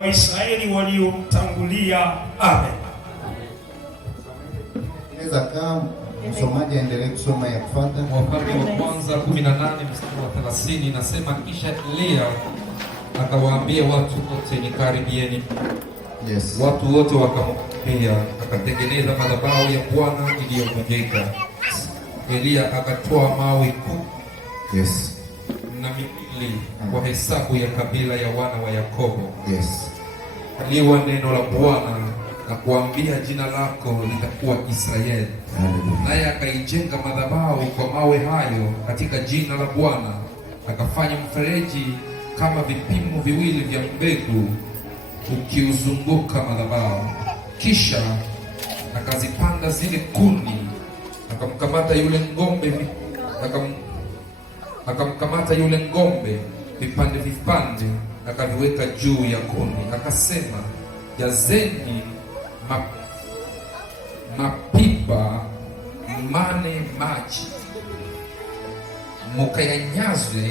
Waisraeli waliotangulia. Amen. Inaweza kama msomaji aendelee kusoma ya kufuata. Wafalme wa kwanza 18 mstari wa 30 inasema, kisha Elia akawaambia watu wote, nikaribieni. Yes. Watu wote wakamwambia, akatengeneza madhabahu ya Bwana iliyovunjika. Elia akatoa mawe 10 na miwili kwa hesabu ya kabila ya wana wa Yakobo. Yes. Aliwa neno la Bwana na kuambia, jina lako litakuwa Israeli. Naye akaijenga madhabahu kwa mawe hayo katika jina la Bwana, akafanya mfereji kama vipimo viwili vya mbegu ukiuzunguka madhabahu. Kisha akazipanda zile kuni, akamkamata yule ngombe vipande vipande, akaviweka juu ya kuni, akasema, jazeni mapipa mane maji, mukayanyaze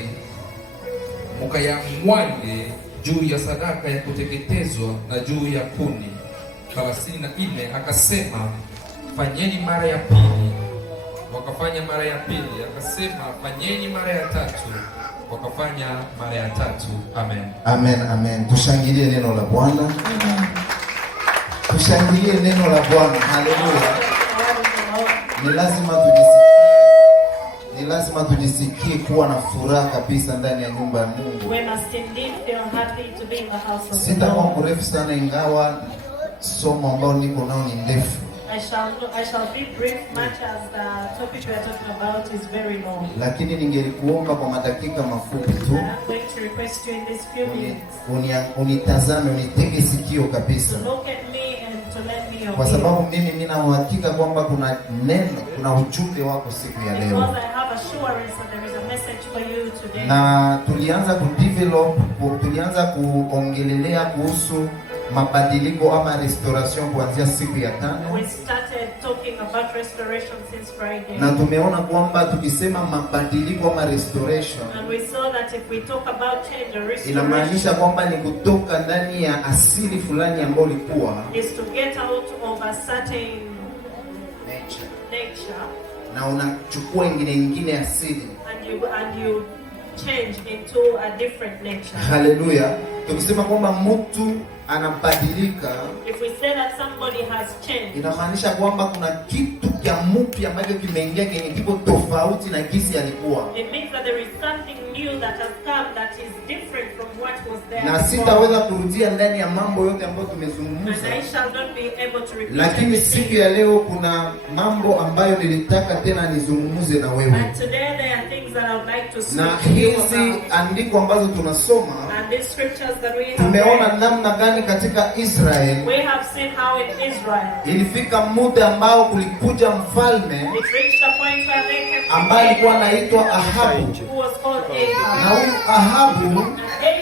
mukayamwage juu ya sadaka ya kuteketezwa na juu ya kuni. 34 akasema, fanyeni mara ya pili. Wakafanya mara ya pili. Akasema, fanyeni mara ya tatu. Wakafanya mara ya tatu. Amen. Amen, amen. Tushangilie neno la Bwana. Tushangilie neno la Bwana. Haleluya. Ni lazima tujisikie kuwa na furaha kabisa ndani ya nyumba ya Mungu. We must indeed feel happy to be in the house of the Lord. Sitakuwa mrefu sana, ingawa somo ambalo niko nao ni ndefu. I shall be brief, much as the topic we are talking about is very long. Lakini ningelikuomba kwa madakika mafupi tu, I'm going to request you in these few minutes unitazame, unitege sikio kabisa, to look at me and to let me kwa sababu mimi nina uhakika kwamba kuna neno, kuna ujumbe wako siku ya leo. Because I have assurance that there is a message for you today. Na tulianza kuongelelea kuhusu mabadiliko ama restoration kuanzia siku ya 5. We started talking about restoration since Friday. Na tumeona kwamba tukisema mabadiliko ama restoration, And we saw that if we talk about change or restoration, inamaanisha kwamba ni kutoka ndani ya asili fulani ambayo ilikuwa is to get out of a certain nature na unachukua ingine asili. and you change into a different nature. Haleluya. Tukisema kwamba mtu anabadilika, If we say that somebody has changed, inamaanisha kwamba kuna kitu cha mpya ambacho kimeingia kwenye kipo tofauti na kisi alikuwa. it means that there is something new that has come that is different from what was there Na before. sitaweza kurudia ndani ya mambo yote ambayo tumezungumza, And I shall not be able to repeat lakini siku everything. ya leo kuna mambo ambayo nilitaka tena nizungumze na wewe. And today there are things that I would like to Na speak to you hizi about. andiko ambazo tunasoma, And these scriptures that we have tumeona read, namna gani katika Israeli we have seen how in Israel ilifika muda ambao kulikuja mfalme it reached a point where they came ambaye alikuwa anaitwa Ahabu. who was called Na Ahab. huyu Ahabu And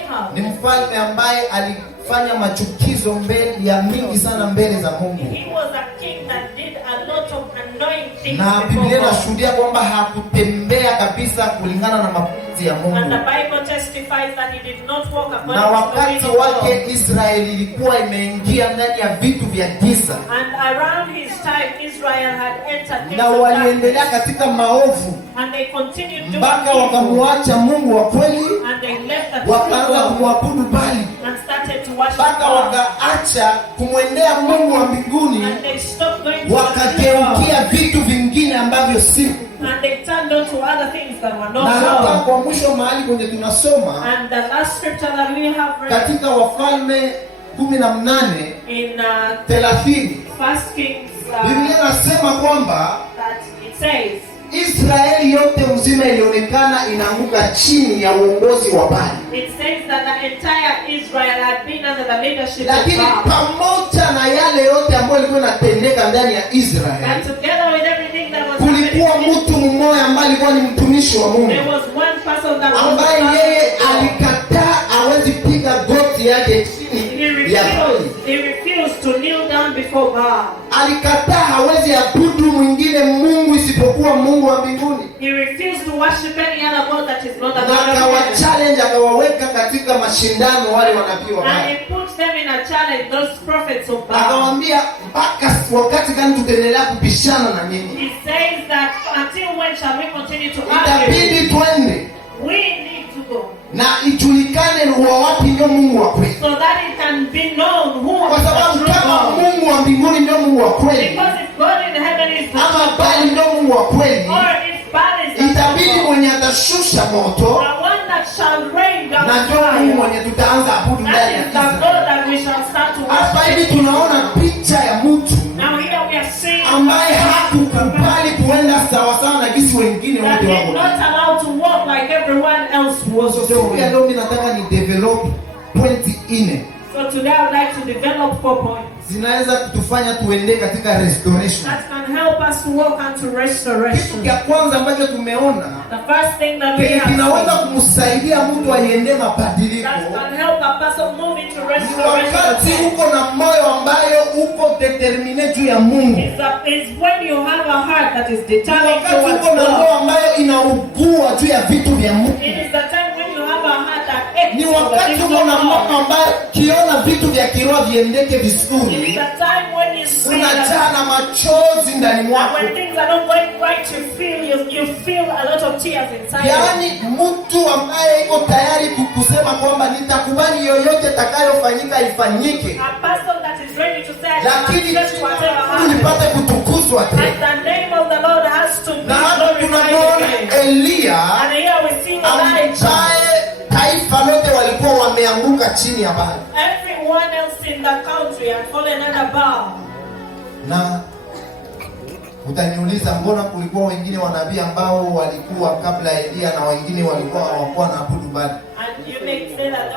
Ahab, ni mfalme ambaye alifanya machukizo mingi sana mbele za Mungu. he was a king that did a lot of annoying things Na before Biblia God. inashuhudia kwamba hakutembea kabisa kulingana na mapenzi ya And the Mungu. Bible testifies that he did not walk according Na to the wakati will of God. wake Israeli ilikuwa imeingia ndani ya vitu vya giza, And around his time, Israel had entered into na waliendelea darkness. katika maovu And they continued doing mpaka evil. wakamwacha Mungu wa kweli, And they left the wakaanza true God kumwabudu Bali, and started to worship mpaka God. wakaacha kumwendea Mungu wa mbinguni, And they stopped going to the true God. wakageukia vitu vingine ambavyo si. And they turned on to other things that were Na not hapa God. kwa mwisho mahali kwenye tunasoma And the last scripture that we have read katika Wafalme 18:30, in 1 Kings, Biblia inasema kwamba that it says, Israeli yote mzima ilionekana inaanguka chini ya uongozi wa Bali. it says that the entire Israel had been under the leadership of Lakini God. pamoja na yale yote ambayo ilikuwa inatendeka ndani ya And Israeli, together with everything that was kulikuwa happening, mtu mmoja ambaye alikuwa ni mtumishi wa Mungu, there was one person that was ambaye yeye God. alikataa hawezi piga goti yake chini ya Bali. He refused to kneel down before God. Alikataa hawezi abudu mwingine Mungu isipokuwa Mungu wa mbinguni. He refused to worship any other God that is not the Na God of akawa heaven. challenge, akawaweka katika mashindano wale wanabii wa And Bali. he put them in a challenge, those prophets of Baal. Akamwambia mpaka wakati gani tutaendelea kupishana na nyinyi? He says that until when shall we continue to argue? Itabidi twende We need to go. na ijulikane wa wapi ndio Mungu wa kweli. So that it can be known who Kwa is the sababu true kama God. Mungu wa mbinguni ndio Mungu wa kweli, Because if God in heaven is the ama true Baali God, ndio Mungu wa kweli, or if Baal is the itabidi true God, mwenye atashusha moto the one that shall rain down na ndio Mungu fire, mwenye tutaanza abudu that ndani ya is the Israeli. God that we shall start to Hapa worship. hivi tunaona picha ya mtu Now here we are seeing ambaye hakukubali kuenda sawa sawa na gisi wengine that wote is wako. not allowed to walk like everyone else was So siku ya doing. leo mimi nataka ni develop pointi 4 So today I would like to develop 4 points zinaweza kutufanya tuende katika restoration. that can help us to walk unto Kitu restoration. cha kwanza ambacho tumeona The first thing that we have kinaweza seen kumsaidia mtu aiende mabadiliko that can help a person move into ni wakati restoration uko na moyo ambayo uko determine juu ya Mungu, is when you have a heart that is determined wakati towards uko na God. moyo ambayo inaugua juu ya vitu vya Mungu, It is the time when you have a heart that aches ni for the wakati things uko of na moyo God. ambayo kiona vitu vya kiroho viendeke It is vizuri, the time when you see unajaa that na machozi ndani mwako. when things are not going right, you feel a lot of tears inside you. Yaani mtu ambaye iko tayari kusema kwamba nitakubali yoyote takayofanyika ifanyike, A person that is ready to say, lakini "I accept whatever happens." nipate kutukuzwa And tena. the name of the Lord has to be Na hapa glorified tunamuona again. Eliya And here we see Elijah. ambaye taifa lote walikuwa wameanguka chini ya Baali. Everyone else in the country had fallen under Baal. Na utaniuliza mbona kulikuwa wengine wanabii ambao walikuwa kabla ya Eliya na wengine walikuwa hawakuwa na abudu Baali? And you may say that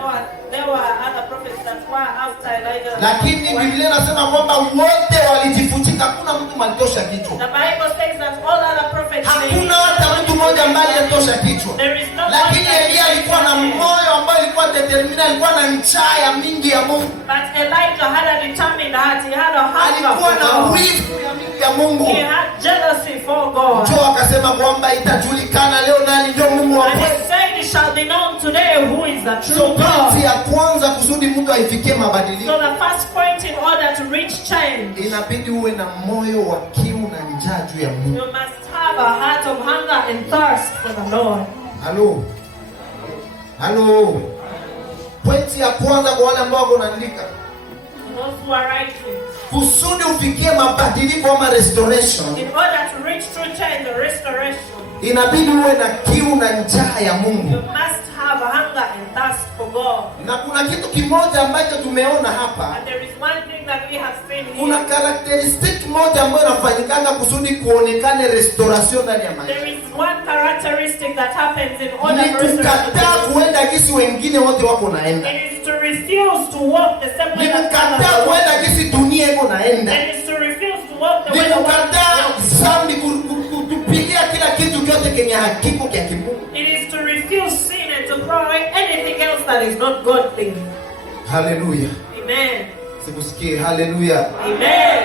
there were other prophets that were after Elijah. Lakini Biblia inasema kwamba wote walijifutika, hakuna mtu malitosha kichwa. The Bible says that all other prophets Hakuna hata mtu mmoja ambaye alitosha kichwa. There is no Lakini one that Eliya alikuwa na moyo ambao alikuwa determined, alikuwa na njaa ya mingi ya Mungu. But Elijah had a determined heart. He had a hunger Alikuwa for na God. wivu ya mingi ya Mungu. He had jealousy for God. Njoo akasema kwamba itajulikana leo nani ndio Mungu wa And kweli. he said it shall be known today who is the So true God. pointi ya kwanza kusudi mtu aifikie mabadiliko, So the first point in order to reach change, inabidi uwe na moyo wa kiu na njaa juu ya Mungu. you must have a heart of hunger and thirst for the Lord. Halo. Halo. Pointi ya kwanza kwa wale ambao wanaandika, Those who are writing, kusudi ufikie mabadiliko ama restoration, in order to reach true change or restoration, inabidi uwe na kiu na njaa ya you Mungu. must have a hunger and thirst for God. Na kuna kitu kimoja ambacho tumeona hapa, And there is one thing that we have seen kuna here. characteristic moja ambayo inafanyikana kusudi kuonekane restoration ndani ya maisha. There is one characteristic that happens in order Ni for kukataa restoration. kuenda gisi wengine wote wako naenda. It is to refuse to walk the same Ni way that kukataa others walk. kuenda gisi dunia iko naenda. It is to refuse to walk the Ni way the world kukataa walks. dhambi, kutupigia kila kitu kyote kenye hakiko kya kimungu. It is to refuse sin and to throw away anything else that is not godly. Haleluya. Amen. Sikusikie haleluya. Amen.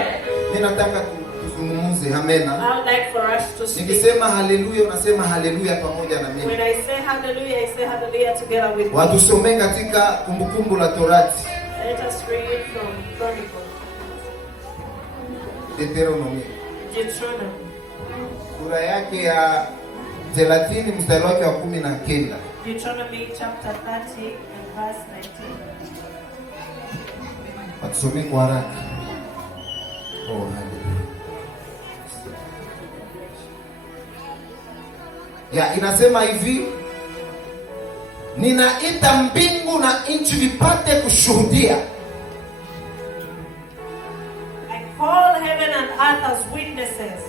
Mimi nataka tuzungumze amena. I would like for us to speak. Nikisema haleluya unasema haleluya pamoja na mimi. When I say hallelujah together with you. Watusomee katika Kumbukumbu la Torati. Let us read from Chronicles. Deuteronomy. Deuteronomy. Sura yake ya 30 mstari wake wa 19. Deuteronomy chapter 30 and verse 19. Watusomee kwa haraka. Oh, haleluya. Ya inasema hivi, ninaita mbingu na nchi vipate kushuhudia. I call heaven and earth as witnesses.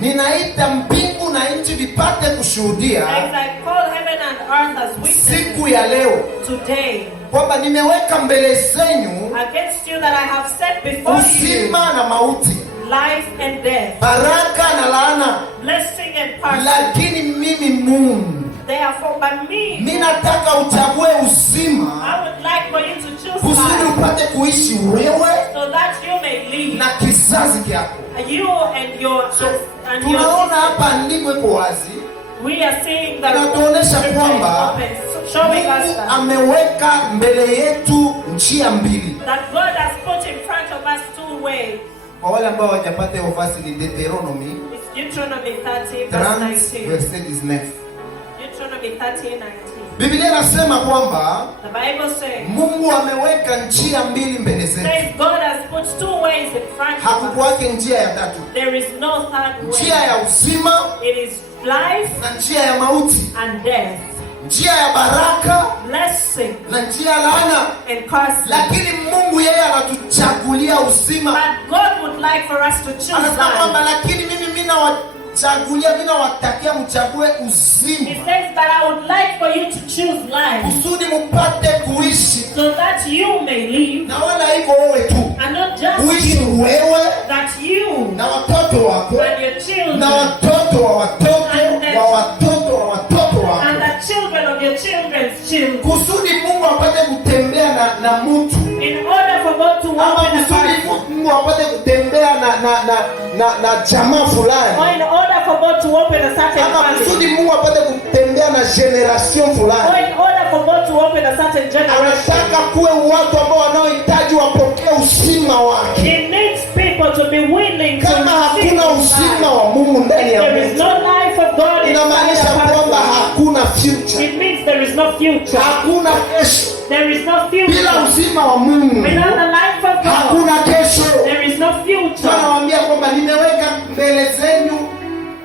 Ninaita mbingu na nchi vipate kushuhudia As I call heaven and earth as witnesses siku ya leo today kwamba nimeweka mbele zenyu against you that I have set before you uzima na mauti, life and death, baraka na laana, blessing and curse. lakini mimi Mungu Therefore, by me, ninataka uchague uzima I would like for you to choose kusudi life upate kuishi wewe so that you may live. na kizazi kyako. You and your and Tunaona your hapa andiko iko wazi, we are seeing that inatuonesha scripture is kwamba open, showing us that ameweka mbele yetu njia mbili. God has put in front of us two ways. Kwa wale ambao hawajapata hiyo verse ni Deuteronomy It's Deuteronomy 30 verse 19. verse 19. Deuteronomy 30:19. Biblia inasema kwamba The Bible says, Mungu ameweka njia mbili mbele zetu. God has put two ways in front of us. Hakukuwake njia ya tatu. There is no third way. Njia ya uzima It is life na njia ya mauti. and death. Njia ya baraka Blessing na njia ya laana. and cursing. Lakini Mungu yeye anatuchagulia uzima. But God would like for us to choose Anasema kwamba life. lakini mimi nawachagulia, mimi nawatakia mchague uzima. He says, but I would like for you to choose life Kusudi mpate kuishi. so that you may live, Na wala iko wewe tu. and not just Uishi you, wewe that you na watoto wako and your children na watoto wa watoto wa watoto wa watoto wako. and the children of your children's children. Kusudi Mungu apate kutembea na mtu. In order for God to walk Ama in a kusudi family, Mungu apate kutembea na jamaa fulani. or in order for God to open a certain Ama family, kusudi Mungu apate kutembea na generation or fulani. in order for God to open a certain generation. Anataka kuwe watu ambao wanaohitaji wapokee uzima wake. He needs people to be willing to Kama receive hakuna His uzima life. wa Mungu ndani ya There is mtu, no life of God inamaanisha inside a kwamba person. hakuna future, It means there is no future. hakuna kesho. There is no Bila future. uzima wa Mungu Without the life of God, hakuna kesho. there is no future. Anawaambia kwamba nimeweka mbele zenu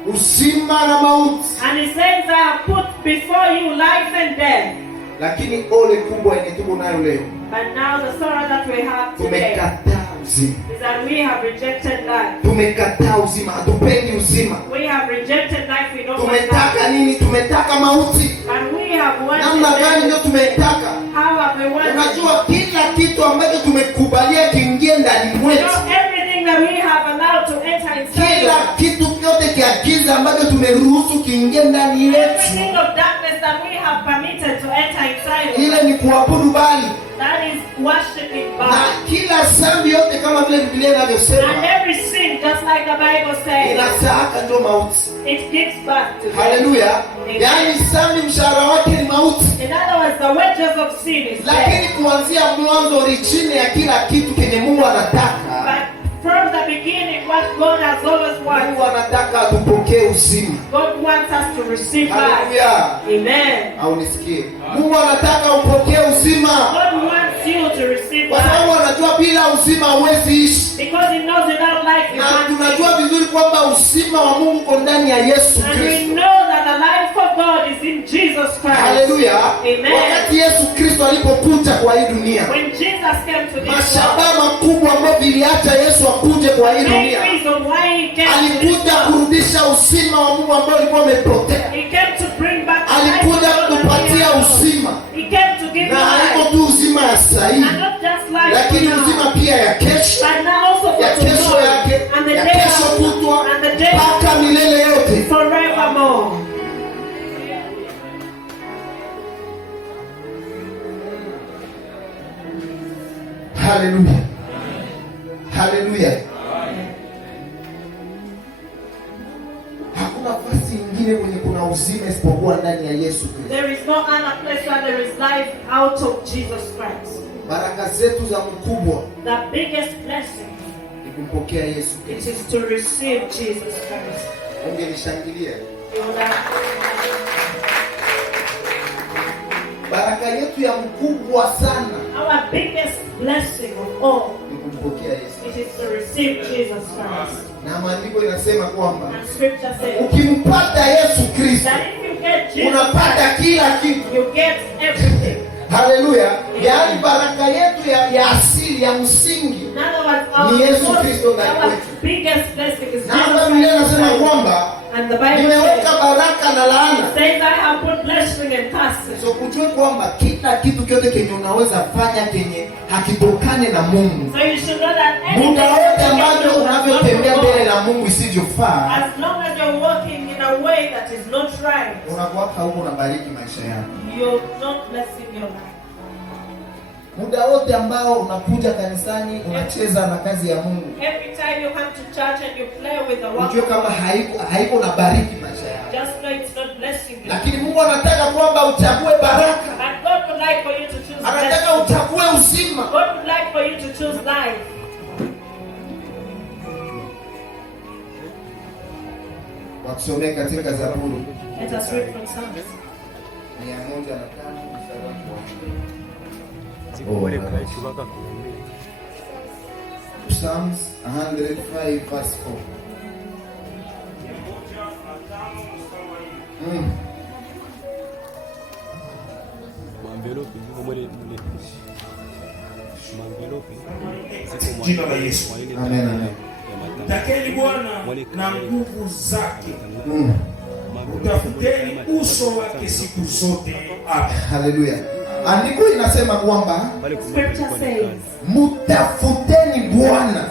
uzima na mauti, And He says, I have put before you life and death. lakini ole kubwa yenye tuko nayo leo, But now the sorrow that we have today tumekataa uzima. is that we have rejected life. Tumekataa uzima, hatupendi uzima. We have rejected life. We don't want Tumetaka life. nini? Tumetaka mauti. And we have wanted Namna gani ndio death. tumetaka? How have we wanted? Unajua kila kitu ambacho tumekubalia kiingie ndani You mwetu, know, everything that we have allowed to enter inside kila us, kitu kyote kia giza ambacho tumeruhusu kiingie ndani yetu, everything of darkness that we have permitted to enter inside of ile us, ni kuabudu Bali. that is worshiping Na God. kila dhambi yote kama vile Biblia And inavyosema every sin, just like the Bible says, inasaaka ndio mauti. it gives birth to death. Haleluya! Yaani dhambi mshahara wake ni mauti, In other words, the wages of sin is lakini death. kuanzia mwanzo, origini ya kila kitu kenye Mungu anataka, But from the beginning, what God has always Mungu wanted, anataka atupokee uzima. God wants us to receive life. Haleluya! Amen. Au nisikie, Mungu anataka upokee uzima, God wants you to receive kwa sababu life anajua bila uzima huwezi ishi, because He knows without life you na can't tunajua live. vizuri kwamba uzima wa Mungu uko ndani ya Yesu And we Kristo. know that the life of God is in Jesus Christ. Haleluya! Amen. Wakati Yesu Kristo alipokuja kwa hii dunia, When Jesus came to this world, mashabaha makubwa ambayo viliacha Yesu akuje kwa hii the main dunia, reason why He came to this alikuja world, kurudisha uzima wa Mungu ambao ulikuwa umepotea. He came to bring back the life Alikuja of God kutupatia that we have. uzima, He came to give na haiko life, tu uzima ya sahihi, and not just life lakini for now, uzima pia ya kesho, but now also ya for kesho tomorrow, yake, and the ya day kesho after, kutwa, and the day mpaka milele yote. forevermore. Haleluya, haleluya. Hakuna nafasi nyingine kwenye kuna uzima isipokuwa ndani ya Yesu Kristo. There is no other place where there is life out of Jesus Christ. Baraka zetu za mkubwa The biggest blessing, ni kumpokea Yesu it Kristo. is to receive Jesus Christ. Ungenishangilia. You know that Baraka yetu ya mkubwa sana our biggest blessing of all, ni kumpokea Yesu. it is to receive Jesus Christ. Na maandiko inasema kwamba And Scripture says ukimpata Yesu Kristo that if you get Jesus unapata Christ, kila kitu. you get everything. Haleluya! Yaani baraka yetu ya asili ya msingi. In other words, our, Ni Yesu Kristo ndani our kwetu. biggest blessing is Na hapa Biblia inasema Christ. kwamba And the Bible nimeweka says, baraka na laana. says I have put blessing and cursing. So kujue kwamba kila kitu kyote kenye unaweza fanya kenye hakitokane na Mungu, So you should know that anything muda wote that you ambavyo do does not unavyotembea go mbele na Mungu isivyofaa, as long as you're walking in a way that is not right, unakuwaka huko unabariki maisha yako. you're not blessing your life. Muda wote ambao unakuja kanisani unacheza na kazi ya Mungu, Every time you come to church and you play with the work ujue of kama God, haiko na bariki maisha yako. just know it's not blessing you. Lakini Mungu anataka kwamba uchague baraka. But like for you to choose Anataka destiny. uchague uzima. God would like for you to choose life. Watusomee katika Zaburi Let us read from Psalms. 105 mstari wa 4. Psalms 105 verse 4. Jina la Yesu. Amen, amen. Takeni Bwana na nguvu zake. Utafuteni uso wake siku zote. Amen. Haleluya. Andiko inasema kwamba Scripture says, mtafuteni Bwana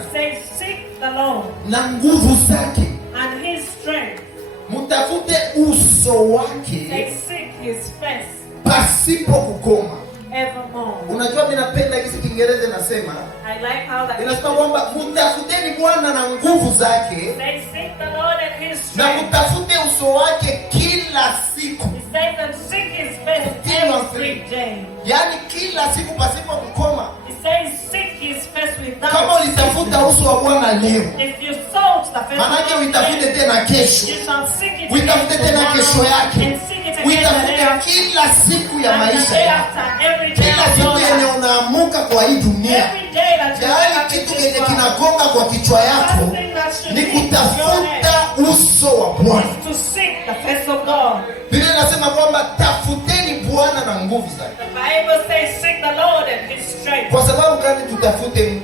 seek the Lord na nguvu zake. and his strength. Mtafute uso wake Seek his face pasipo kukoma. evermore. Unajua mimi napenda hizi Kiingereza inasema, I like how that inasema kwamba mtafuteni Bwana na nguvu zake they seek the Lord and his na strength. mtafute uso wake kila siku. He says and seek his face every day. Yaani kila siku pasipo kukoma. He says seek his face without Kama ulitafuta uso wa Bwana leo, if you sought the face manake of uitafute God, tena kesho, you shall seek it uitafute again tena tomorrow kesho yake, and seek it again the day uitafute after kila siku ya and the maisha day yako, after every day kila of siku your yenye life. unaamuka kwa hii dunia. Every day that you Yaani wake up in kitu this kenye world, kinagonga kwa kichwa yako first thing that should ni be in your kutafuta head uso wa Bwana. is to seek the face of God. Biblia inasema kwamba tafuteni Bwana na nguvu zake. The Bible says seek the Lord and his strength. Kwa sababu gani tutafute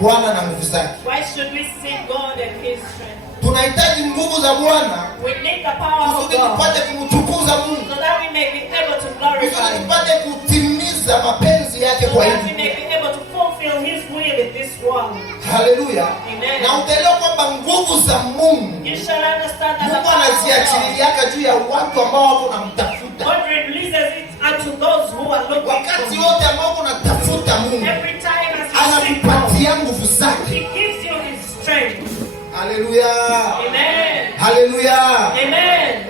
Bwana na nguvu zake? Why should we seek God and his strength? Tunahitaji nguvu za Bwana We need the power of kusudi God tupate kumtukuza Mungu, so that we may be able to glorify kusudi him, tupate kutimiza mapenzi yake so kwa that we hii. may be able to fulfill his will in this world. Haleluya. Amen. Na utaelewa kwamba nguvu za Mungu You shall understand that the Mungu power of anaziachiliaka juu ya watu ambao wako namtafuta. God releases it unto those who are looking for Wakati him. wote ambao unatafuta Mungu, Every time as you seek God, anakupatia nguvu he zake. gives you his strength. Haleluya. Amen. Haleluya. Amen.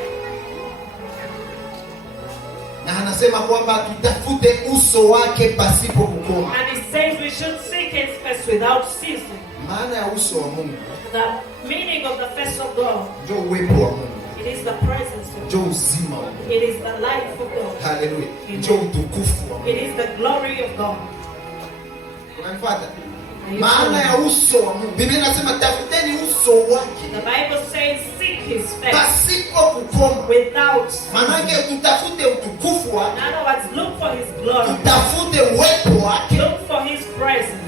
Na anasema kwamba tutafute uso wake pasipo kukoma. And he says we should seek his face without ceasing. Maana ya uso wa Mungu The meaning of the face of God, ndio uwepo wa Mungu, it is the presence of ndio God. uzima wa Mungu. It is the life of God. Haleluya. Ndio utukufu wa Mungu. It is the glory of God. Unanifuata? Are you Maana ya following? uso wa Mungu. Biblia inasema tafuteni uso wake The Bible says seek his face pasipo kukoma. without Maana ceasing. yake tutafute utukufu wake, In other words, look for his glory. tutafute uwepo wake Look for his presence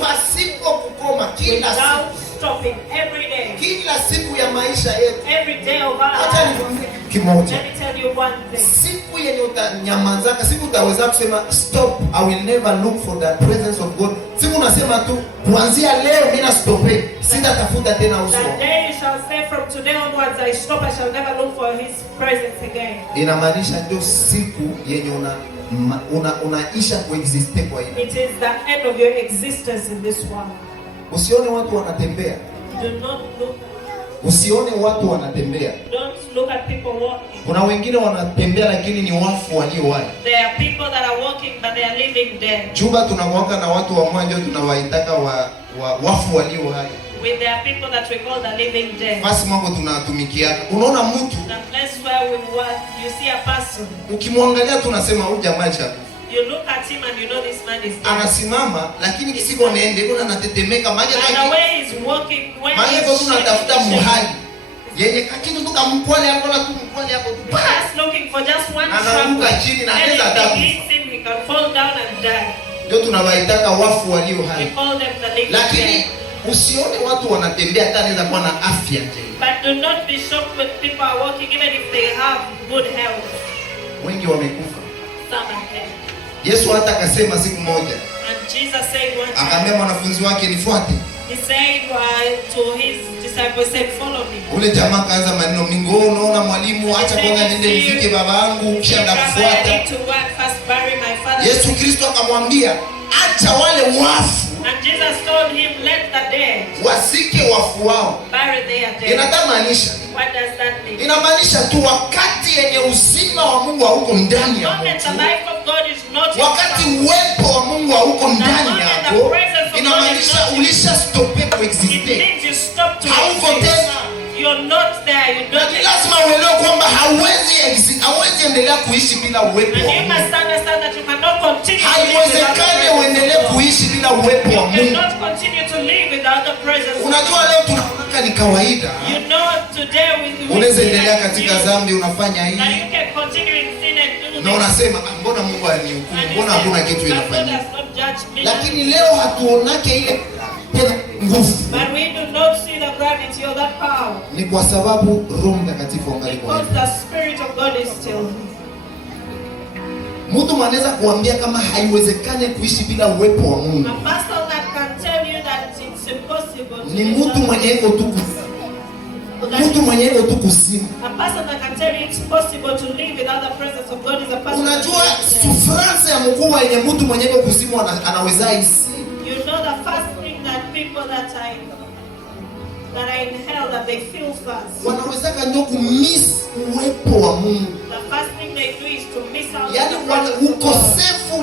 pasipo kukoma, kila without siku, stopping every day. kila siku ya maisha yetu. Every day of our Acha lives. nikwambie kitu kimoja. Let me tell you one thing. Siku yenye utanyamazaka, siku utaweza kusema stop, I will never look for the presence of God. Siku unasema tu kuanzia leo mimi na stope, sitatafuta tena uso. That day you shall say from today onwards I stop, I shall never look for his presence again. Inamaanisha ndio siku yenye unaisha kuexiste kwa hii. It is the end of your existence in this world. Usione watu wanatembea, Do not look, usione watu wanatembea. don't look at people walking. Kuna wengine wanatembea lakini ni wafu waliowahi. There are people that are walking but they are living dead. Juba tunamwaka na watu wa mwanjo tunawaitaka wafu waliowahi. There are people that we call the living dead. Basi mambo tunatumikia. Unaona mtu The place where we work, you see a person, ukimwangalia tunasema huyu jamaa cha you look at him and you know this man is dead. anasimama lakini kisiko naende kuna anatetemeka maji And the way he's walking, when maji kwa he's tunatafuta shaking, muhali yenye kakitu tukamkwale hapo na tumkwale hapo tu just looking for just one anaanguka trouble. chini na And anaweza if adabu. he hits him, he can fall down and die. Ndio tunawaitaka wafu walio We hai. call them the living Lakini dead. usione watu wanatembea hata anaweza kuwa na afya njema. But do not be shocked when people are walking, even if they have good health. Wengi wamekufa. Some are dead. Yesu hata akasema siku moja, And Jesus said one time, akaambia mwanafunzi wake nifuate. he said to his disciples, said, follow me. Ule jamaa kaanza maneno mingi, "Oh, unaona mwalimu, acha kwanza niende nifike baba yangu kisha Rabbi, I ndakufuata." need to work first, bury my father. Yesu Kristo akamwambia, acha wale wafu And Jesus told him, let the dead wasike wafu wao. bury their dead. Inatamaanisha, What does that mean? inamaanisha tu wakati yenye uzima wa Mungu hauko ndani ya Moment the mtu, life of God is not in wakati you. uwepo wa Mungu hauko ndani moment the yako, presence of inamaanisha God is not ulisha stope It kuexiste, means you stop to hauko exist. tena. You're not there. You don't Ni exist. lazima uelewe kwamba hauwezi endelea kuishi bila uwepo And wa you Mungu. must understand that you cannot continue to live without the Haiwezekani presence of uendelee God. kuishi bila uwepo You wa Mungu. cannot continue to live without the presence of Unajua God. leo tunaona ni kawaida. You know today Unaweza endelea katika dhambi, unafanya that hii you can continue in sin and do na this. unasema mbona Mungu alinihukumu? And you Mbona say, hakuna kitu "My God inafanyika?" has not judged me." Lakini leo hatuonake ile tena nguvu. But we do not see the gravity of that power. Ni kwa sababu Roho Mtakatifu angali kwa Because the Spirit of God is still here. mtu anaweza kuambia kama haiwezekani kuishi bila uwepo wa Mungu. A pastor that can tell you that it's impossible to Ni live mtu without mwenye iko tu that- mtu mwenye iko tu kuzimu. A person that can tell you it's possible to live without the presence of God is a person. Unajua that is dead. sufrance ya mkuu yenye mtu mwenye iko kuzimu anaweza isi. You know the first thing that people that are in hell that they feel first. Wanaweza kanyo kumiss uwepo wa Mungu. The first thing they do is to miss out Yaani on the presence of God. ukosefu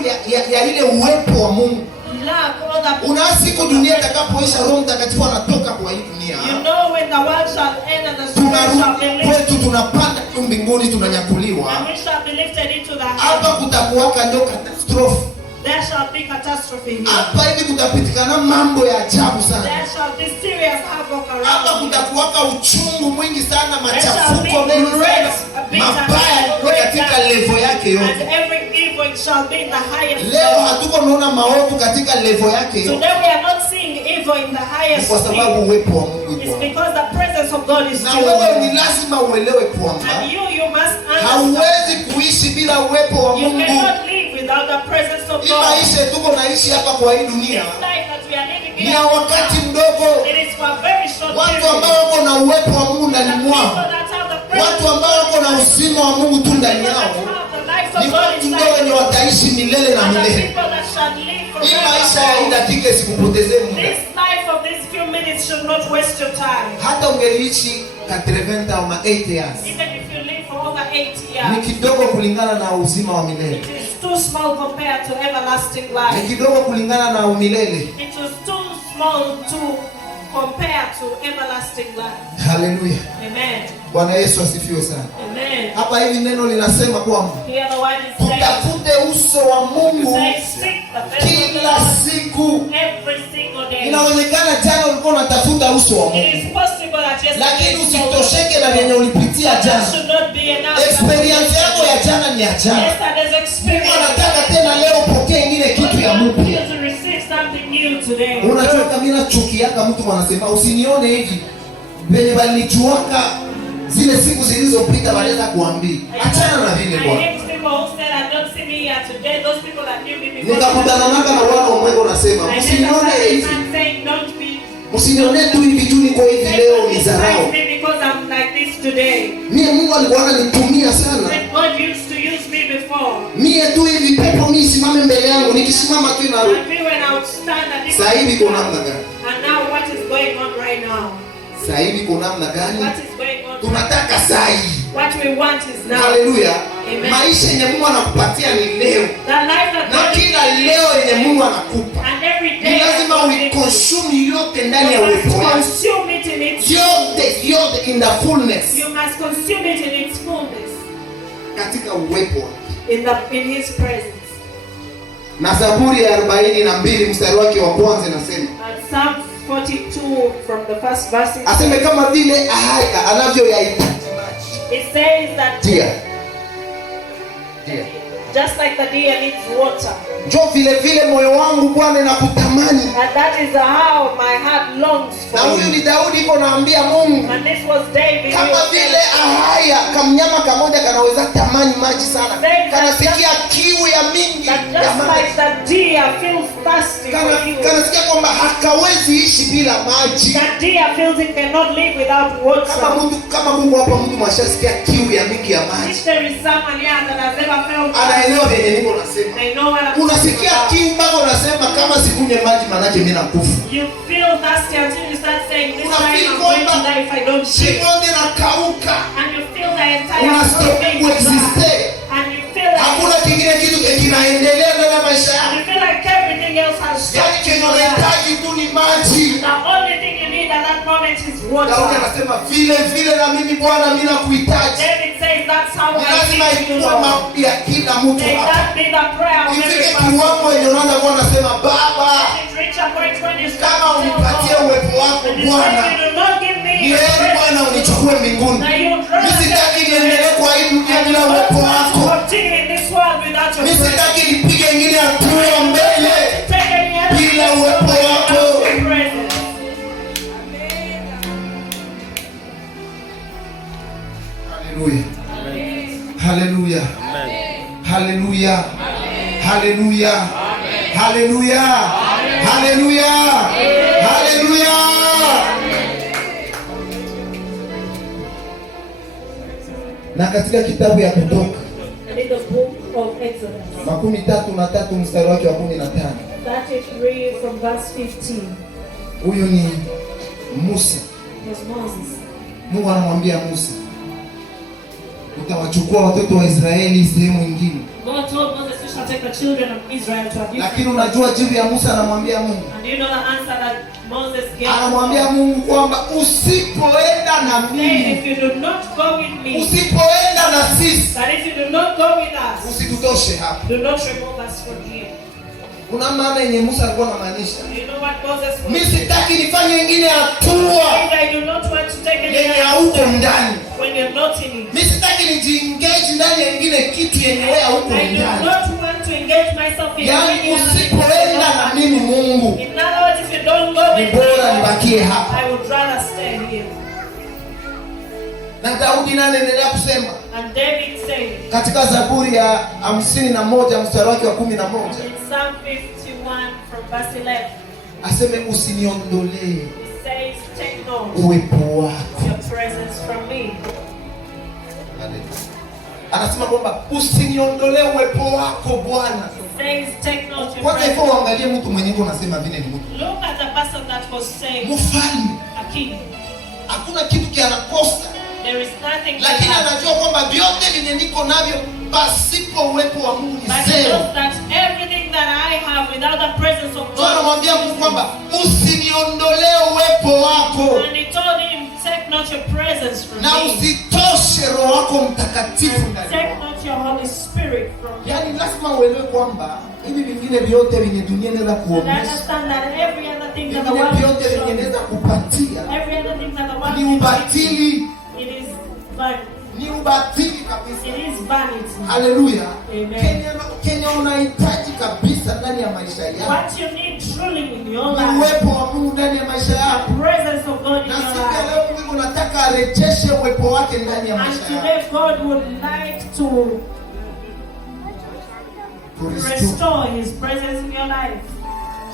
ya ile uwepo wa Mungu. Lack all the. Una siku dunia itakapoisha Roho Mtakatifu anatoka kwa hii dunia. You know when the world shall end and the spirit shall be Tunarudi lifted, kwetu, tunapanda juu mbinguni, tunanyakuliwa. and we shall be lifted into the Hapa heavens. kutakuwaka ndio katastrofe. There shall be catastrophe here. Hapa hivi kutapitikana mambo ya ajabu sana. There shall be serious havoc Hapa around you. kutakuwaka uchungu mwingi sana, There shall machafuko be mengi sana, great bitterness, mabaya great katika darkness, levo yake and yote. every evil shall be in the highest Leo level. hatuko naona maovu katika levo yake yote. Today we are not seeing evil in the highest Kwa sababu level. uwepo wa Mungu It's uko. because the presence of God is Na still wewe ni there. lazima uelewe kwamba And you must understand. hauwezi kuishi bila uwepo wa You Mungu. cannot live without the presence of Hii God. maisha tuko naishi hapa kwa hii dunia This life that we are living ni in, ya wakati mdogo. it is for a very short Watu period. ambao wako na uwepo wa Mungu ndani The mwao, people that have the presence watu of ambao wako na God, uzima wa Mungu tu ndani people that yao, have the life ni of God watu ndio inside wenye them, wataishi milele na are the milele. people that shall live Hii maisha ya hii forever. dakika isikupotezee muda. This life of these few minutes should not waste your time. Hata ungeishi 80 au 8 years Even if you live for over 80 ni years, kidogo kulingana na uzima wa milele, it is too small compared to everlasting ni life. kidogo kulingana na umilele. It is too small to compare to everlasting life. Haleluya, Amen. Bwana Yesu asifiwe sana. Amen. Hapa hivi neno linasema kwamba Here the word is saying, tutafute uso wa Mungu say, seek the face of the kila Lord siku. every single day. Inawezekana jana ulikuwa unatafuta uso wa It Mungu, is possible that lakini yesterday usitosheke na vyenye ulipitia that jana. should not be enough. Experience yako ya jana ni ya jana. Yesterday's Mungu experience. anataka tena leo upokee ingine kitu ya God wants mpya. you to receive something new today. Unajua kama mimi nachukiaka mtu anasema usinione hivi. Venye walinichuaka zile siku zilizopita wanaweza kuambia. Achana na vile I bwana. hate people who said, "I don't see me here today." Those people that knew me before. Nikakutana naka na wana wa Mungu unasema I never usinione said hivi. I'm saying don't be. Usinione tu hivi tu niko hivi leo ni Despise dharau. me because I'm like this today. Mie Mungu alikuwa ananitumia sana. That God used to use me before. Mie tu hivi pepo mimi simame mbele yangu nikisimama tu na And me when I would stand and sasa hivi kuna namna gani? And now what is going on right now? Sasa hivi kuna namna gani? What is going on? Tunataka saa hii. What we want is now. Haleluya. Amen. Maisha yenye Mungu anakupatia ni leo. The life that Na God kila is leo yenye giving Mungu you. anakupa And every ni day lazima that God gives you, uikonsume yote ndani ya you must uwepo wako. consume it in its Yote in the fullness. You must consume it in its fullness. Katika uwepo wake. In His presence. Na Zaburi ya 42 mstari wake wa kwanza inasema, And Psalm 42 from the first verse. aseme kama vile ahaya anavyoyahitaji It says that Dear. just like the deer needs water, Njoo vile vile moyo wangu Bwana nakutamani. and that is how my heart longs Na for huyu you. ni Daudi iko naambia Mungu, And this was David. kama who vile said, ahaya kamnyama kamoja kanaweza tamani maji sana, kanasikia kiu ya mingi that ya just maji, like the deer feels thirsty for you, kanasikia kwamba hakawezi ishi bila maji. that deer feels it cannot live without water. Kama Mungu hapa, mtu mwashasikia kiu ya mingi ya maji, If there is someone here that has ever felt ana wanaelewa vile niko nasema. They know what I'm Unasikia talking about. kiu mpaka unasema kama sikunywe maji manake mimi nakufa. You feel thirsty until you start saying, this time Unafeel I'm going to kwamba die if I don't drink. Shimoni na kauka. And you feel the entire Unastop thing kuexiste. and you feel like Hakuna kingine kitu kinaendelea ndani ya maisha and yako. you feel like everything else has Yaani stopped in kenye your life. unahitaji tu ni maji. The only thing you need at that moment is Daudi water. anasema vile vile na mimi Bwana mimi nakuhitaji. David says that's how Ni I lazima need you, ikuwe Lord. maombi ya kila mtu May hapa. that be the prayer of every Ifike person. kiwango yenye unaanza kuwa unasema Baba, Let it reach a point when you start kama to tell unipatie God, uwepo wako and you say, Bwana, you do not give me ni your heri Bwana presence, unichukue mbinguni. that you draw Mimi sitaki us niendelee kwa hii dunia and bila you uwepo don't want to wako. continue in this world without your Mimi presence. sitaki nipige ingine hatua mbele Take any other bila step uwepo forward wako. without your presence. Haleluya. Haleluya. Haleluya. Haleluya. Haleluya. Haleluya. Na katika kitabu ya Kutoka And in the book of Exodus, 33 mstari wake wa 15. 33 from verse 15, Huyu ni Musa. was Moses. Mungu anamwambia Musa, utawachukua watoto wa Israeli sehemu nyingine. God told Moses, you shall take the children of Israel to a different Lakini unajua jibu ya Musa, anamwambia Mungu, And you know the answer that Moses gave? anamwambia Mungu kwamba usipoenda na Say, mimi, if you do not go with me, usipoenda na sisi, that if you do not go with us, usitutoshe hapa. do not remove us from here. Kuna maana yenye Musa alikuwa anamaanisha, You know what Moses was mimi saying? sitaki nifanye ingine hatua I do not want to take any yenye other hauko step ndani. when you're not in it. Mimi sitaki nijiengage ndani ya ingine kitu yenye wewe hauko I do ndani. not want to engage myself in Yaani any other thing. usipoenda na mimi Mungu, In other words, if you don't go ni with bora me, nibakie hapa. I would rather stay here. Na Daudi naye anaendelea kusema And David said katika Zaburi ya 51 mstari wake wa 11, in Psalm 51 from verse 11, aseme usiniondolee he says, take note uwepo wako. your presence from me. Anasema kwamba usiniondolee uwepo wako Bwana. He says, take note your Kwanza hivyo presence. uangalie mtu mwenye unasema vile ni mtu Look at the person that was saying, mfalme, a king. hakuna kitu kianakosa, There is nothing lakini that anajua kwamba vyote vyenye niko navyo pasipo uwepo wa Mungu but ni he zero. knows that everything that I have without the presence of Ndio God. anamwambia Mungu kwamba usiniondolee uwepo wako And he told him, take not your presence from na me. usitoshe Roho wako Mtakatifu ndani Take yako. not your Holy Spirit from me. Yaani lazima uelewe kwamba hivi vingine vyote vyenye dunia inaweza And kuonyesha, understand that every other thing that the vingine world vyote will vyenye show, inaweza kupatia every other thing that the world ni will ubatili, it is vanity. ni ubatili kabisa. It is vanity. Haleluya. Amen. Kenya unahitaji kabisa ndani ya maisha yako What you need truly in your ni life, uwepo wa Mungu ndani ya maisha yako. the presence of God in Na your siku ya life. leo Mungu anataka arejeshe uwepo wake ndani ya And maisha yako. today God would like to To restore. restore His presence in your life.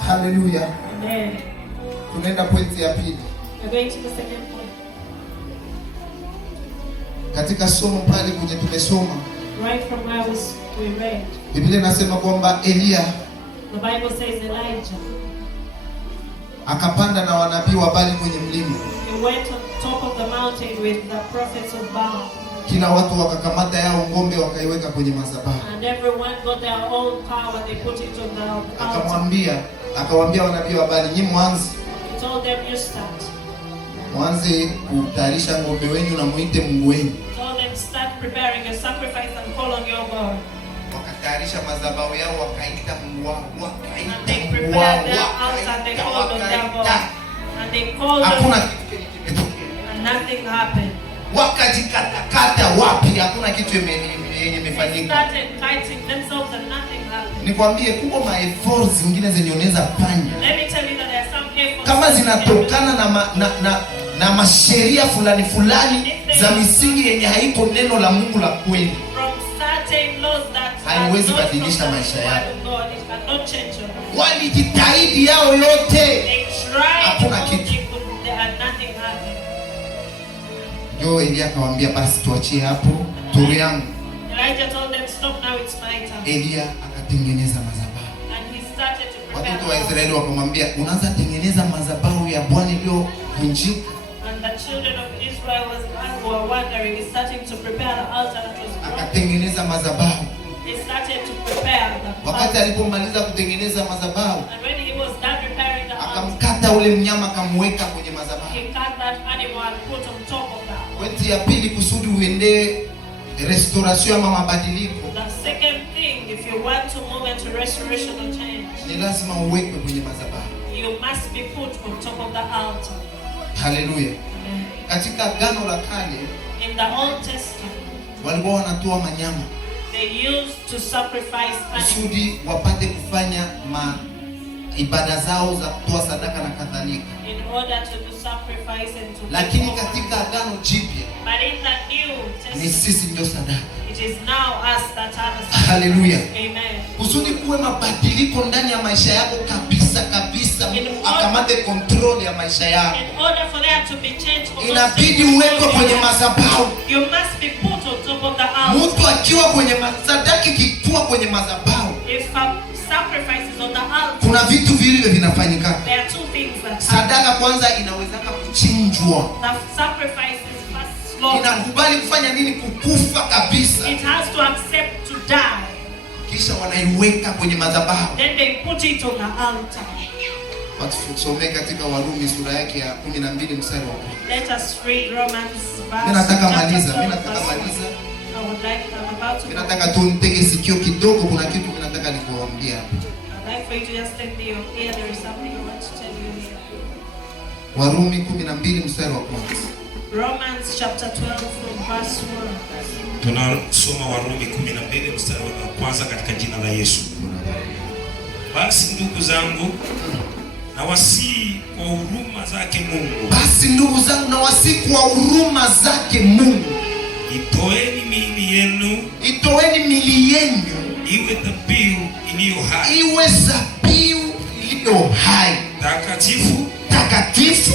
Haleluya. Amen. Tunaenda pointi ya pili. We're going to the second point. Katika somo pale kwenye tumesoma, Right from where we read, Biblia inasema kwamba Elia the Bible says Elijah, akapanda na wanabii wa Baali kwenye mlima. he went on top of the mountain with the prophets of Baal. Kila watu wakakamata yao ngombe wakaiweka kwenye madhabahu. And everyone got their own power, they put it on the altar. Akawaambia wanabii wa Baali, nyinyi mwanze He told them, you start. kutayarisha ngombe wenu na muite Mungu wenu. He told them, start preparing a sacrifice and call on your God. Wakatayarisha madhabahu yao, wakaita Mungu wao, And they prepared their altar and they called on their God. And they called Hakuna on, kitu kimetokea. and nothing happened. Wakajikatakata wapi? Hakuna kitu yenye They imefanyika. started fighting themselves and nothing happened. Nikwambie kuko ma efforts zingine zenye unaweza fanya Let me tell you that there are some efforts kama zinatokana na masheria fulani fulani za misingi yenye haiko neno la Mungu la kweli, from certain laws that haiwezi are not badilisha from the maisha word yako. of God. It cannot change your life. Walijitahidi yao yote, They tried Hakuna all kitu. they could, they had nothing happened. ndio Elia akamwambia basi tuachie hapo turu yangu. Elijah told them, stop now, it's my time. Elia akatengeneza madhabahu. And he started to prepare. Watoto wa Israeli wakamwambia, unaanza tengeneza madhabahu ya Bwana iliyovunjika. And the children of Israel were wondering, he's starting to prepare the altar that was broken. Akatengeneza madhabahu. He started to prepare the Wakati altar. alipomaliza kutengeneza madhabahu, And when he was done preparing the altar, akamkata ule mnyama akamweka kwenye madhabahu. he cut that animal and put on top of that. Pointi ya pili, kusudi uende restoration ama mabadiliko, The second thing, if you want to move into restoration or change, ni lazima uwekwe kwenye madhabahu. you must be put on top of the altar. Haleluya. Katika Agano la Kale In the Old Testament, walikuwa wanatoa manyama they used to sacrifice animals kusudi wapate kufanya ibada zao za kutoa sadaka na kadhalika. in order to do sacrifice and to. Lakini katika Agano Jipya But in the New ni Testament, sisi ndio sadaka. it is now us that are the sacrifice. Haleluya. Amen. Kusudi kuwe mabadiliko ndani ya maisha yako kabisa kabisa, Mungu akamate control ya maisha yako, In order for there to be change, inabidi uwekwe kwenye madhabahu. you must be put on top of the altar. Mtu akiwa kwenye sadaka ikikuwa kwenye madhabahu, If a sacrifice is on the altar, kuna vitu vile vinafanyika. there are two things that happen. Sadaka kwanza inawezaka kuchinjwa, The sacrifice is first slaughtered. inakubali kufanya nini? Kukufa kabisa, It has to accept to die. kisha wanaiweka kwenye madhabahu. Then they put it on the altar. Tusome katika Warumi sura yake ya 12 mstari wa 1. Let us read Romans verse. Mimi nataka chapter maliza, 12, mimi nataka verse 1. maliza. I would like, I'm about to. Mimi nataka tu mpige sikio kidogo, kuna kitu mimi nataka nikuambia hapa. I'd like for you to just lend me your ear. There is something I want to tell you here. Warumi 12 mstari wa 1. Romans chapter 12 from verse 1. Tunasoma Warumi 12 mstari wa kwanza katika jina la Yesu. Basi ndugu zangu, nawasihi kwa huruma zake Mungu. Basi ndugu zangu, nawasihi kwa huruma zake Mungu, Itoeni miili yenu itoeni miili yenu iwe dhabihu iliyo hai, iwe dhabihu iliyo hai, takatifu,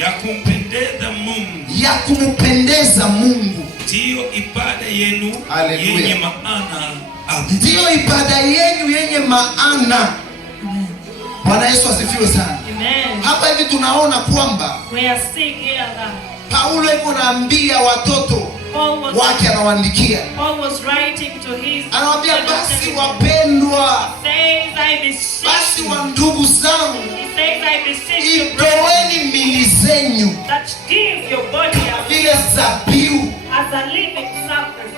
ya kumpendeza Mungu, ya kumpendeza Mungu, ndiyo ibada yenu Hallelujah. yenye maana. ndiyo ibada yenu yenye maana. Bwana Yesu asifiwe sana. Amen. Hapa hivi tunaona kwamba We are seeing here that Paulo yuko anaambia watoto Paul was, wake, anawaandikia, Paul was writing to his anawaambia, basi wapendwa, says, I beseech basi you. wa ndugu zangu, He says, I beseech you, brethren, itoeni miili zenyu that give your body vile dhabihu as a living sacrifice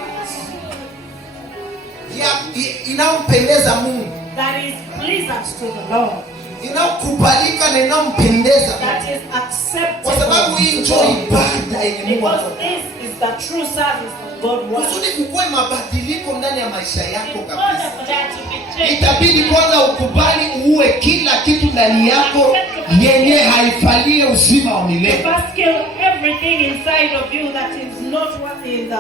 inayompendeza Mungu, that is pleasant to the Lord, inayokubalika na inayompendeza, that is acceptable kwa sababu hii to ndio God. ibada yenye Mungu Because anataka. this is the true service that God wants. Kusudi kukuwe mabadiliko ndani ya maisha yako In order kabisa, for that to be changed, itabidi kwanza ukubali uue kila kitu ndani yako yenye haifalie uzima wa you milele. first kill everything inside of you that is not what in the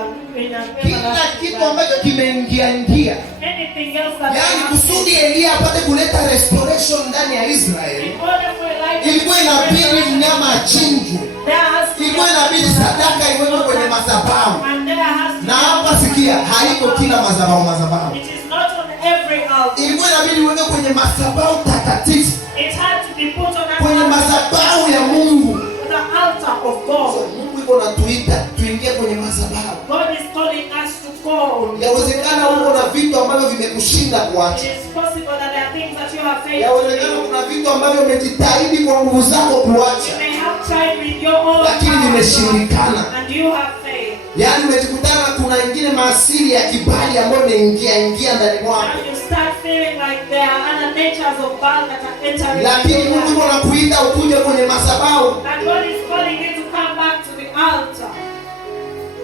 Kila kitu ambacho kimeingia ingia, anything else that yaani kusudi Elia apate kuleta restoration ndani ya Israeli, in order for life, ilikuwa inabidi mnyama achinjwe, there has to be ilikuwa inabidi sadaka iwekwe kwenye madhabahu. and there has to Na hapa sikia, haiko kila madhabahu. It is not on every altar. Ilikuwa inabidi iwekwe kwenye madhabahu takatifu, It had to be put on kwenye an madhabahu ya Mungu. the altar of God. Mungu yuko anatuita tuingie kwenye madhabahu. God is calling us to call. Yawezekana uko na vitu ambavyo vimekushinda It kuacha. is possible that there are things that you have failed. Yawezekana kuna vitu ambavyo umejitahidi kwa nguvu zako You kuacha, may have tried with your own lakini power, vimeshindikana. and you have failed. Yaani umejikutana kuna ingine maasili ya kibali ambayo imeingia ndani mwako. Now you start feeling like there are other natures of God that are entering Lakini into your Mungu life. anakuita ukuje kwenye madhabahu. And God is calling you to come back to the altar.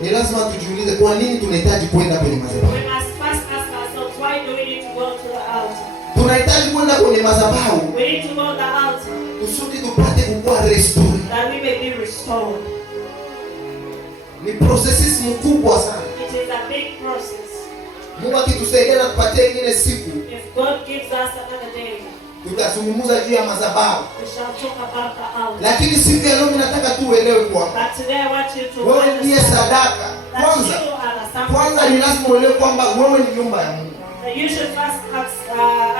Ni lazima tujiulize kwa nini tunahitaji kwenda kwenye madhabahu. We must first ask ourselves, why do we need to go to the altar? Tunahitaji kwenda kwenye madhabahu We need to go to the altar kusudi tupate kukua restored. that we may be restored. Ni processes mkubwa sana. It is a big process. Mungu akitusaidia na tupatie ingine siku, If God gives us another day, tutazungumza juu ya madhabahu. we shall talk about the altar. Lakini siku ya leo nataka tu uelewe kwamba But today I want you to wewe ndiye understand sadaka that kwanza. you are a Kwanza ni lazima uelewe kwamba wewe ni nyumba ya Mungu. You should first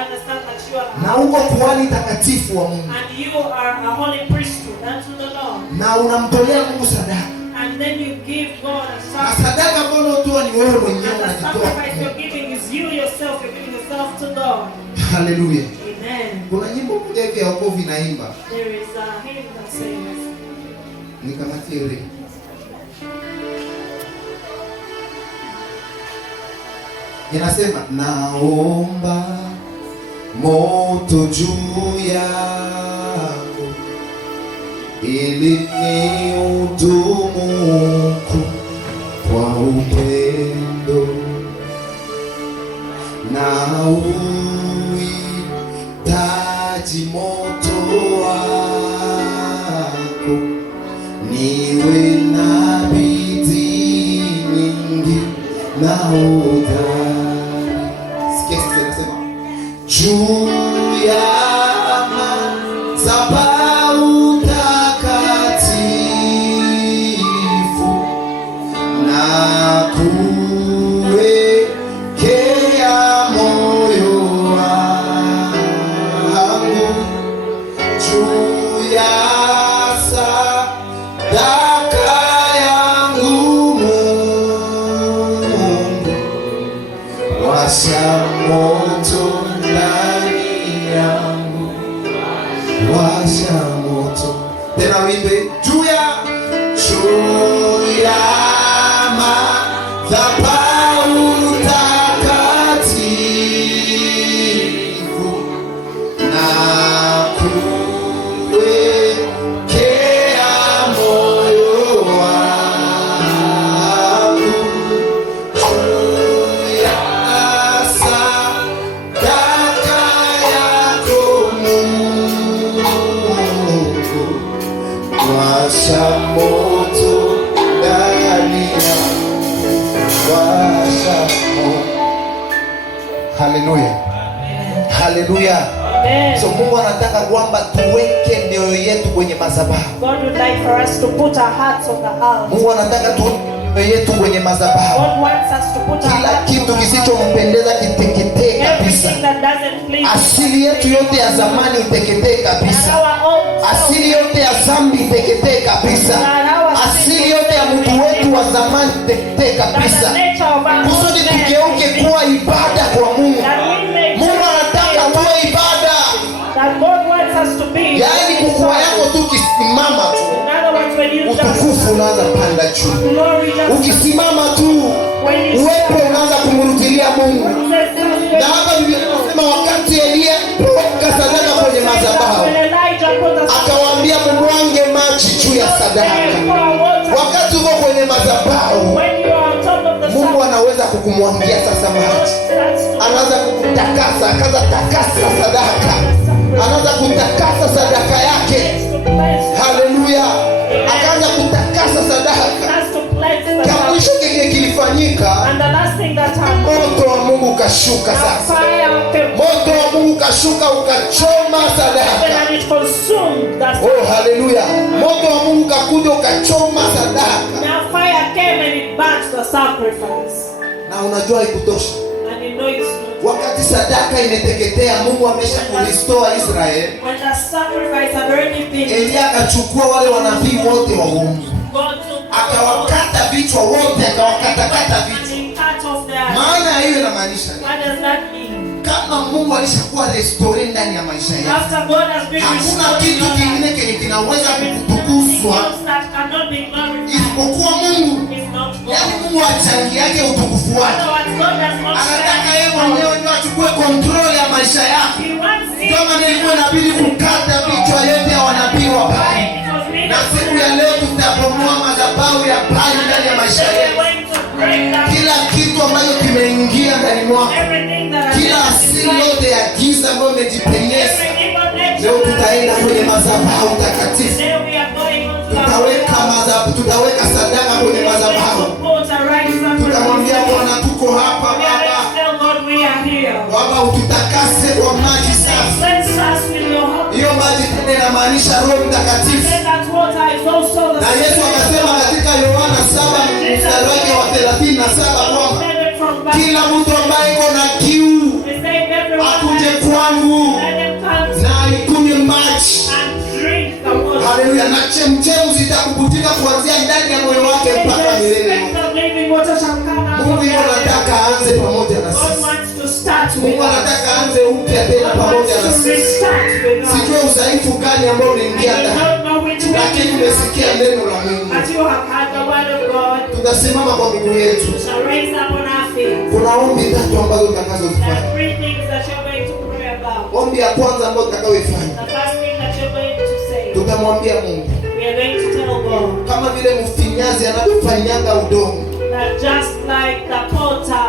understand that you are. Na uko kuhani takatifu wa Mungu. And you are a holy priesthood unto the Lord. Na unamtolea Mungu sadaka. And then you give God a Na sacrifice. sadaka ambayo unatoa ni wewe mwenyewe And the unajitoa. sacrifice you're giving is you yourself. You're giving yourself to God. Hallelujah. Amen. Kuna nyimbo moja hivi ya wokovu inaimba. There is a hymn that says, Nikamatie ile. Inasema naomba moto juu yangu ili nihudumu kwa upendo na uhitaji moto wako niwe na bidii nyingi na udhari. Sikia sasa inasema juu ya madhabahu takatifu na kuwekea moyo wangu juu ya sadaka yangu Mungu, washa moto ndani yangu, washa moto. Tena wimbe juu ya madhabahu takatifu na kuwekea moyo wangu juu ya sadaka yako Mungu, washa moto ndani yangu, washa moto. Haleluya, haleluya. Amen. So Mungu anataka kwamba tuweke mioyo yetu kwenye madhabahu. God would like for us to put our hearts on the altar. Mungu anataka tuweke mioyo yetu kwenye madhabahu. God wants us to put our Kila hearts on kitu the altar. kisichompendeza kiteketee kabisa. Everything that doesn't please Asili yetu yote ya zamani iteketee and kabisa. our own Asili yote ya dhambi iteketee kabisa. Asili yote ya mtu wetu wa zamani iteketee kabisa, kusudi tugeuke kuwa ibada kwa Mungu. Mungu anataka tuwe ibada, that God wants us to be. yaani kukua yako tu ukisimama tu, In other words, when you just utukufu unaanza panda juu. glory just Ukisimama tu, uwepo unaanza kumrudilia Mungu. Na hapa Biblia inasema wakati Elia aliweka sadaka kwenye madhabahu, akawaambia mumwange maji juu ya sadaka. Wakati uko kwenye madhabahu, Mungu anaweza kukumwangia sasa maji, anaanza kukutakasa, akaanza takasa sadaka, anaanza kutakasa sadaka yake. Haleluya, akaanza kutakasa sadaka. Kama mwisho kile kilifanyika, moto wa Mungu ukashuka sasa. Moto wa Mungu ukashuka ukachoma sadaka. Oh, haleluya. Moto wa Mungu ukakuja ukachoma sadaka. Now fire came and it burnt the sacrifice. Na unajua haikutosha. And you know it's not. Wakati sadaka imeteketea, Mungu amesha kurestore Israel. When the sacrifice had already been, Elia akachukua wale wanabii wote wa uongo, God took akawakata vichwa wote, akawakatakata and vichwa. he cut off their. Maana hiyo inamaanisha nini? What does that mean? Kama Mungu alishakuwa restore ndani ya maisha yako, After God has been hakuna restored in kitu your kingine life, kenye kinaweza there is kutukuzwa nothing else that cannot be glorified. isipokuwa Mungu. It's not Yaani God. Mungu achangiake utukufu wake. Otherwise, God does not Anataka yeye share. mwenyewe ndio achukue control ya maisha yako. He wants it. Kama nilikuwa inabidi kukata vichwa yote ya wanabii wa Baali, na siku ya leo tutabomoa madhabahu ya Baali ndani ya maisha yetu. Kila kitu ambacho kimeingia ndani mwako, kila asili yote ya giza ambayo imejipenyeza, leo tutaenda kwenye madhabahu takatifu. Tutaweka sadaka kwenye madhabahu. Tutamwambia Bwana, tuko hapa Baba. Baba, ututakase kwa maji safi. Hiyo maji tena inamaanisha Roho Mtakatifu. Na Yesu akasema katika Yohana 7 mstari wake wa 37 kwamba kila mtu ambaye iko na kiu akuje kwangu na ikunywe maji. Haleluya. Na chemchemu zitakubutika kuanzia ndani ya moyo wake mpaka milele. Mungu anataka aanze pamoja na sisi. Mungu anataka aanze upya tena pamoja na sisi. Sijui udhaifu gani ambao unaingia ndani, lakini umesikia neno la Mungu. Tutasimama kwa miguu yetu. Kuna ombi 3 ambazo tutakazozifanya. Ombi ya kwanza ambayo tutakayoifanya, tutamwambia Mungu kama vile mfinyazi anavyofanyanga udongo, just like the potter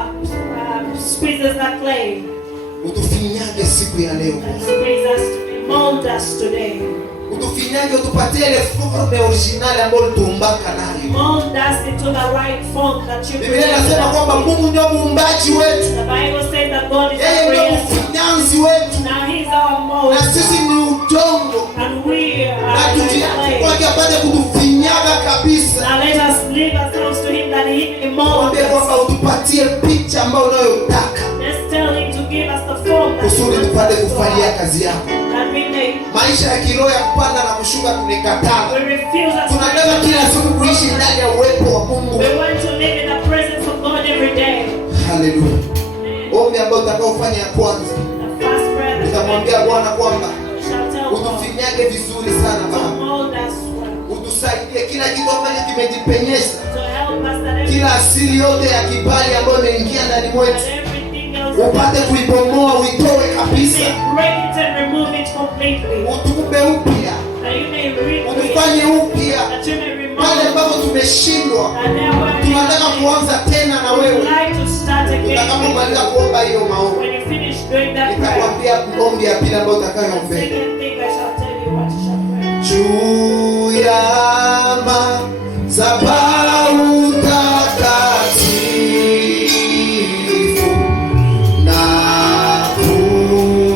squeezes the clay, utufinyage siku ya leo, mold us today, utufinyage, utupatie ile forme original ambayo tuumbaka nayo. Mold us into the right form that you. Biblia inasema kwamba Mungu ndio muumbaji wetu. The Bible says that God is yeye ndio mfinyanzi wetu. Now he's our mold. Na sisi ni udongo. And we are. Na tujiache apate kutufinyaga kabisa. Now let us leave ourselves to him that he can mold us. Kwamba utupatie picha ambayo unayotaka. Let's tell him to give us the form that kusudi tupate kufanyia kazi yako. Maisha ya kiroho ya kupanda na kushuka tunikataa. Tunataka kila siku kuishi ndani ya uwepo wa Mungu. We want to live in the presence of God every day. Hallelujah. Ombi ambao utakaofanya ya kwanza, utamwambia Bwana kwamba utufinyage vizuri sana Baba. Utusaidie kila kitu ambacho kimejipenyesha, kila asili yote ya kibali ambayo imeingia ndani mwetu, upate kuibomoa, uitoe kabisa. Utupe upya, utufanye upya pale ambapo tumeshindwa. Tunataka kuanza tena na wewe. Utakapomaliza kuomba hiyo maombi, nitakwambia ombi ya pili ambayo utakayoombea. Juu ya madhabahu takatifu na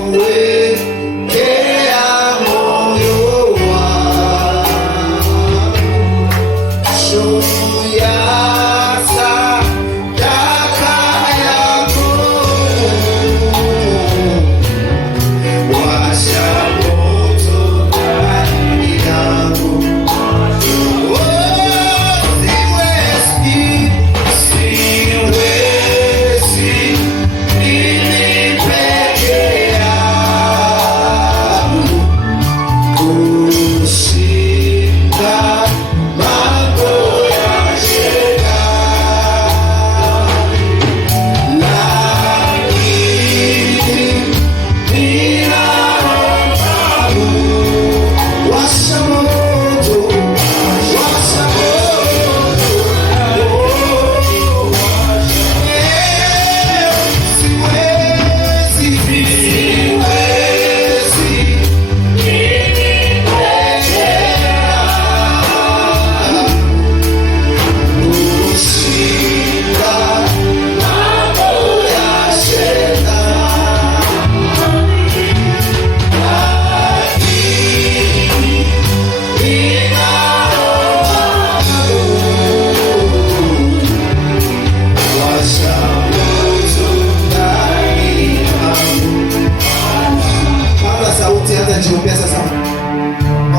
kuwekea moyo wangu juu ya sadaka yako, washa moto ndani yangu.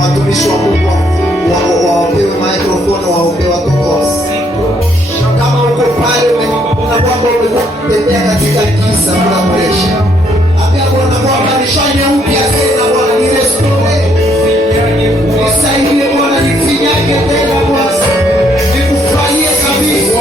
Watumishi wa Mungu wapewe microphone, waombe watoto. Kama uko pale unakwamba umetembea katika giza, kuna pressure, ambia Bwana kwamba nifanye upya tena Bwana, nirestore, nisaidie Bwana, nifinyage tena Bwana, nikufanyie kabisa.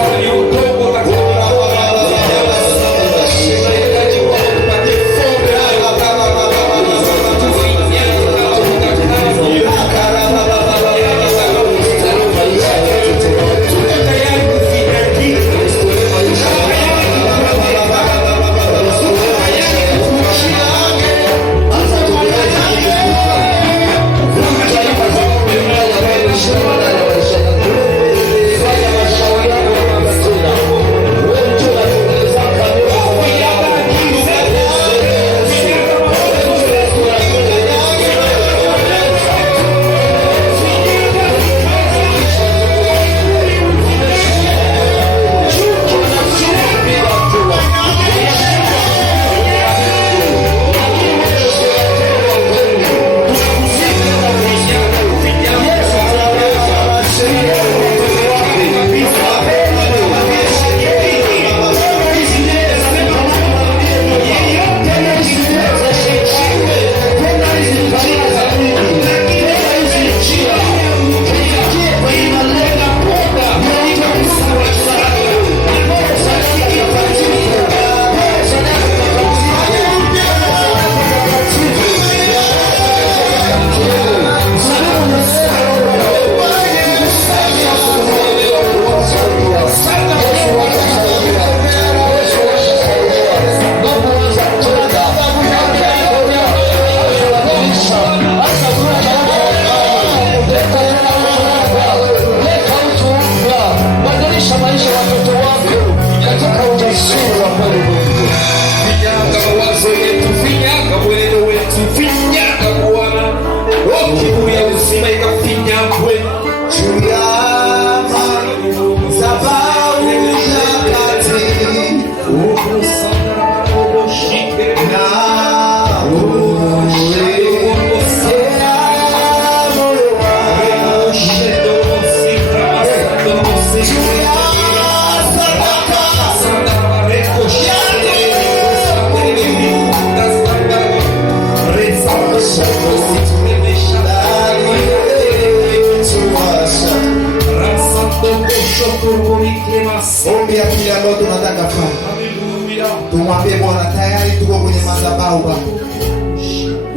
Mwambie Bwana, tayari tuko kwenye madhabahu Baba.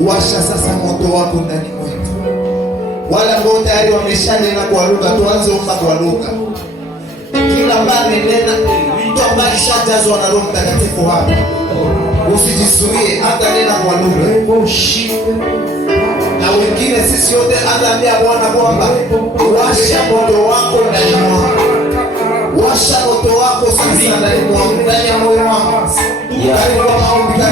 Washa sasa moto wako ndani mwetu. Wale ambao tayari wameshanena kwa lugha, tuanze omba kwa lugha. Kila ambaye nena, mtu ambaye shajazwa na Roho Mtakatifu hapa, usijisuie, hata nena kwa lugha. Na wengine sisi wote anaambia Bwana kwamba washa moto wako ndani mwangu. Washa moto wako sasa ndani mwangu, ndani ya moyo wangu. Karibu maombi.